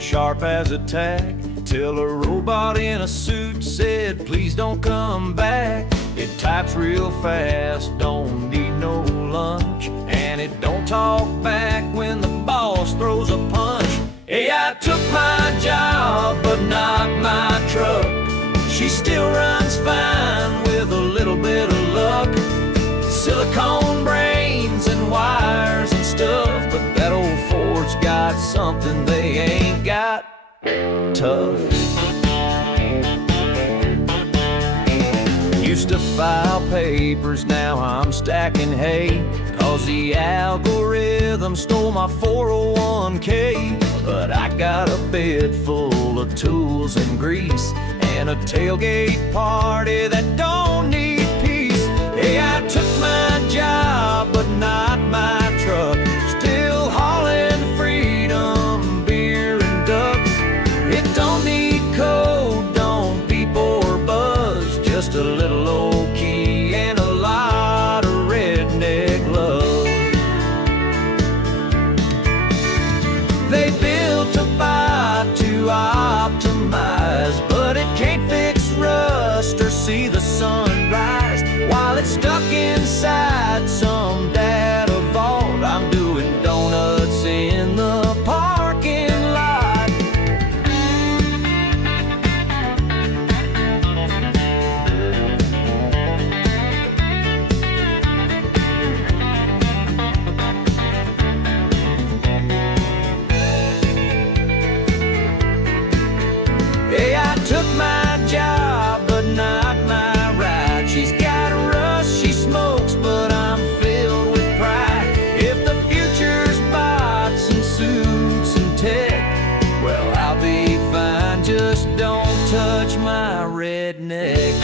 sharp as a tack, till a robot in a suit said, please don't come back. It types real fast, don't need no lunch, and it don't talk back when the boss throws a punch. Hey, I took my job, but not my truck. She still runs fine with a little bit of luck. Silicone brains and wires and stuff, but that old Ford's got something they ain't got: tough. Used to file papers, now I'm stacking hay, 'cause the algorithm stole my 401k. But I got a bed full of tools and grease, and a tailgate party that don't need peace. Hey, I took my job, but not my truck. Still hauling freedom, beer and ducks. It don't need code, don't beep or buzz, just a little old key and a lot of redneck love. They built a bot to optimize, but it can't fix rust or see the sunrise while it's stuck inside some data vault. I'm doing donuts in the parking lot. Hey, I took my job, but not my ride. She's got a rust, she smokes, but I'm filled with pride. If the future's bots and suits and tech, well, I'll be fine, just don't touch my redneck.